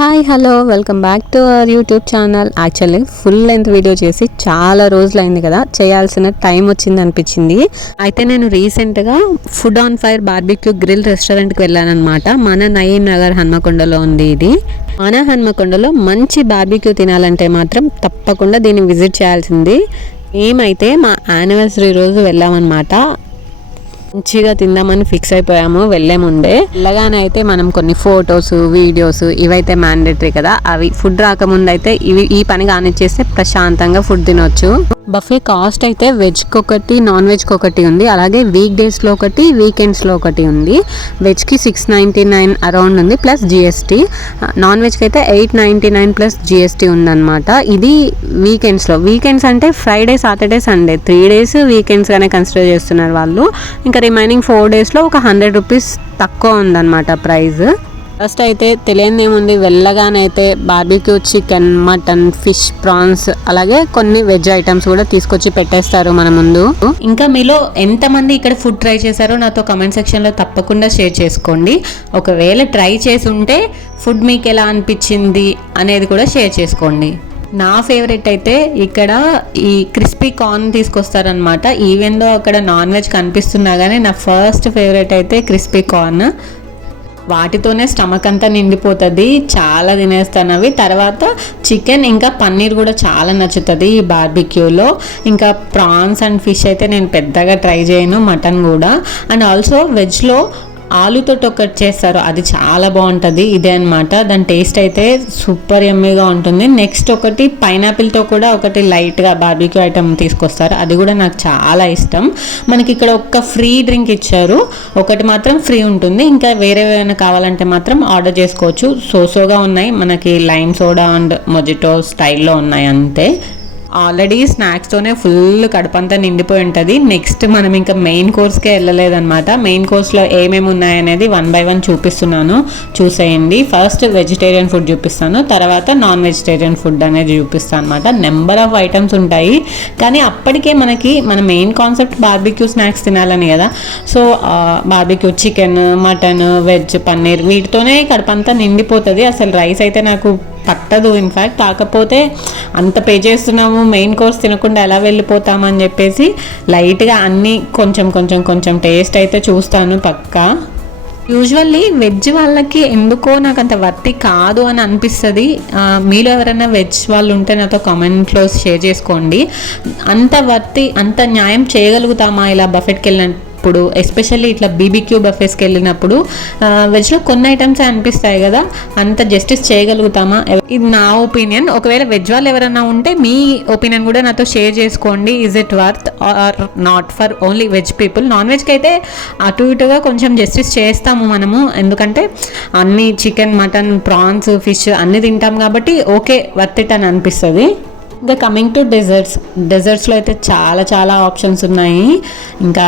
Hi hello welcome back to our YouTube channel. Actually full length video చేసి చాలా రోజులైంది కదా, చేయాల్సిన టైం వచ్చింది అనిపించింది. అయితే నేను రీసెంట్గా food on fire barbecue grill రెస్టారెంట్కి వెళ్ళాను అనమాట. మన నయీం నగర్ హన్మకొండలో ఉంది ఇది. మన హన్మకొండలో మంచి బార్బిక్యూ తినాలంటే మాత్రం తప్పకుండా దీన్ని విజిట్ చేయాల్సింది. మేమైతే మా యానివర్సరీ రోజు వెళ్ళామన్నమాట. మంచిగా తిందామని ఫిక్స్ అయిపోయాము వెళ్ళే ముందే. వెళ్ళగానే అయితే మనం కొన్ని ఫొటోస్ వీడియోస్ ఇవైతే మ్యాండేటరీ కదా, అవి ఫుడ్ రాకముందు అయితే ఈ పని కానిచ్చేస్తే ప్రశాంతంగా ఫుడ్ తినొచ్చు. బఫే కాస్ట్ అయితే వెజ్కి ఒకటి నాన్ వెజ్కి ఒకటి ఉంది, అలాగే వీక్ డేస్లో ఒకటి వీకెండ్స్లో ఒకటి ఉంది. వెజ్కి 699 అరౌండ్ ఉంది ప్లస్ జిఎస్టీ. నాన్ వెజ్కి అయితే 899 ప్లస్ జిఎస్టీ ఉందన్నమాట. ఇది వీకెండ్స్ అంటే ఫ్రైడే సాటర్డే సండే 3 days వీకెండ్స్గానే కన్సిడర్ చేస్తున్నారు వాళ్ళు. ఇంకా రిమైనింగ్ 4 daysలో ఒక 100 రూపీస్ తక్కువ ఉందన్నమాట ప్రైస్. ఫస్ట్ అయితే తెలియని ఏముంది, వెళ్ళగానైతే barbecue chicken, mutton, fish, prawns అలాగే కొన్ని వెజ్ ఐటమ్స్ కూడా తీసుకొచ్చి పెట్టేస్తారు మన ముందు. ఇంకా మీలో ఎంతమంది ఇక్కడ ఫుడ్ ట్రై చేశారో నాతో కమెంట్ సెక్షన్లో తప్పకుండా షేర్ చేసుకోండి. ఒకవేళ ట్రై చేసి ఉంటే ఫుడ్ మీకు ఎలా అనిపించింది అనేది కూడా షేర్ చేసుకోండి. నా ఫేవరెట్ అయితే ఇక్కడ ఈ క్రిస్పీ కార్న్ తీసుకొస్తారనమాట. ఈవెన్ దో అక్కడ నాన్ వెజ్ కనిపిస్తున్నా కానీ నా ఫస్ట్ ఫేవరెట్ అయితే క్రిస్పీ కార్న్. వాటితోనే స్టమక్ అంతా నిండిపోతుంది, చాలా తినేస్తాను అవి. తర్వాత చికెన్ ఇంకా పన్నీర్ కూడా చాలా నచ్చుతుంది ఈ బార్బిక్యూలో. ఇంకా ప్రాన్స్ అండ్ ఫిష్ అయితే నేను పెద్దగా ట్రై చేయను, మటన్ కూడా. అండ్ ఆల్సో వెజ్లో ఆలుతో ఒకటి చేస్తారు, అది చాలా బాగుంటుంది. ఇదే అనమాట దాని టేస్ట్ అయితే సూపర్ యమ్మీగా ఉంటుంది. నెక్స్ట్ ఒకటి పైనాపిల్తో కూడా ఒకటి లైట్గా బార్బిక్యూ ఐటమ్ తీసుకొస్తారు, అది కూడా నాకు చాలా ఇష్టం. మనకి ఇక్కడ ఒక ఫ్రీ డ్రింక్ ఇచ్చారు, ఒకటి మాత్రం ఫ్రీ ఉంటుంది. ఇంకా వేరే ఏమైనా కావాలంటే మాత్రం ఆర్డర్ చేసుకోవచ్చు. సోసోగా ఉన్నాయి, మనకి లైమ్ సోడా అండ్ మొజిటో స్టైల్లో ఉన్నాయి అంతే. ఆల్రెడీ స్నాక్స్తోనే ఫుల్ కడుపంతా నిండిపోయి ఉంటుంది. నెక్స్ట్ మనం ఇంకా మెయిన్ కోర్స్కే వెళ్ళలేదన్నమాట. మెయిన్ కోర్స్లో ఏమేమి ఉన్నాయనేది 1 by 1 చూపిస్తున్నాను, చూసేయండి. ఫస్ట్ వెజిటేరియన్ ఫుడ్ చూపిస్తాను, తర్వాత నాన్ వెజిటేరియన్ ఫుడ్ అనేది చూపిస్తాను అనమాట. నెంబర్ ఆఫ్ ఐటమ్స్ ఉంటాయి, కానీ అప్పటికే మన మెయిన్ కాన్సెప్ట్ బార్బిక్యూ స్నాక్స్ తినాలని కదా. So barbecue chicken, mutton, veg, paneer వీటితోనే కడుపంతా నిండిపోతుంది. అసలు రైస్ అయితే నాకు పట్టదు ఇన్ఫ్యాక్ట్. కాకపోతే అంత పే చేస్తున్నాము, మెయిన్ కోర్స్ తినకుండా ఎలా వెళ్ళిపోతామని చెప్పేసి లైట్గా అన్నీ కొంచెం టేస్ట్ అయితే చూస్తాను పక్కా. యూజువల్లీ వెజ్ వాళ్ళకి ఎందుకో నాకు అంత వర్తి కాదు అని అనిపిస్తుంది. మీలో ఎవరైనా వెజ్ వాళ్ళు ఉంటే నాతో కామెంట్లో షేర్ చేసుకోండి. అంత వర్తి అంత న్యాయం చేయగలుగుతామా ఇలా బఫెట్కి వెళ్ళినప్పుడు, ఎస్పెషల్లీ ఇట్లా బీబీక్యూ బఫేస్కి వెళ్ళినప్పుడు వెజ్లో కొన్ని ఐటమ్స్ అనిపిస్తాయి కదా, అంత జస్టిస్ చేయగలుగుతామా? ఇది నా ఒపీనియన్. ఒకవేళ వెజ్ వాళ్ళు ఎవరైనా ఉంటే మీ ఒపీనియన్ కూడా నాతో షేర్ చేసుకోండి. Is it worth or not for only veg people? Non వెజ్కి అయితే అటు ఇటుగా కొంచెం జస్టిస్ చేస్తాము మనము, ఎందుకంటే అన్ని చికెన్, మటన్, ప్రాన్స్, ఫిష్ అన్నీ తింటాం కాబట్టి ఓకే వర్త్ ఇట్ అని అనిపిస్తుంది. ఇంకా కమింగ్ టు డెజర్ట్స్లో అయితే చాలా ఆప్షన్స్ ఉన్నాయి. ఇంకా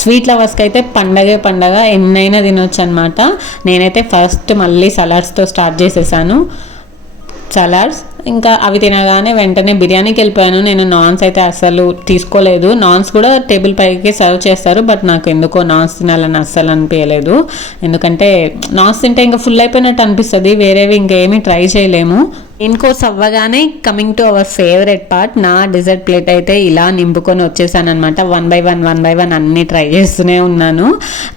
స్వీట్ లవర్స్కి అయితే పండగ ఎన్నైనా తినొచ్చు అనమాట. నేనైతే ఫస్ట్ మళ్ళీ సలాడ్స్తో స్టార్ట్ చేసేసాను. సలాడ్స్ ఇంకా అవి తినగానే వెంటనే బిర్యానీకి వెళ్ళిపోయాను. నేను నాన్స్ అయితే అస్సలు తీసుకోలేదు. నాన్స్ కూడా టేబుల్ పైకి సర్వ్ చేస్తారు, బట్ నాకు ఎందుకో నాన్స్ తినాలని అస్సలు అనిపించలేదు. ఎందుకంటే నాన్స్ తింటే ఇంకా ఫుల్ అయిపోయినట్టు అనిపిస్తుంది, వేరేవి ఇంకేమీ ట్రై చేయలేము. మెయిన్ కోర్స్ అవ్వగానే coming to our favourite part, నా డెజర్ట్ ప్లేట్ అయితే ఇలా నింపుకొని వచ్చేసాను అనమాట. 1 by 1 అన్నీ ట్రై చేస్తూనే ఉన్నాను,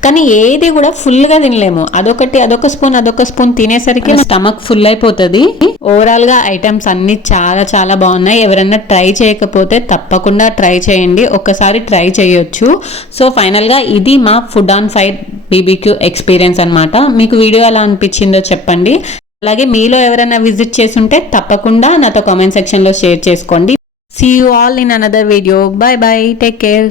కానీ ఏది కూడా ఫుల్గా తినలేము. అదొక స్పూన్ తినేసరికి స్టమక్ ఫుల్ అయిపోతుంది. ఓవరాల్గా ఐటమ్స్ అన్నీ చాలా బాగున్నాయి. ఎవరైనా ట్రై చేయకపోతే తప్పకుండా ట్రై చేయండి, ఒక్కసారి ట్రై చేయొచ్చు. సో ఫైనల్గా ఇది మా food on fire BBQ experience అనమాట. మీకు వీడియో ఎలా అనిపించిందో చెప్పండి. అలాగే మీలో ఎవరైనా విజిట్ చేసుంటే తప్పకుండా నాతో కామెంట్ సెక్షన్లో షేర్ చేసుకోండి. See you all in another video. Bye take care.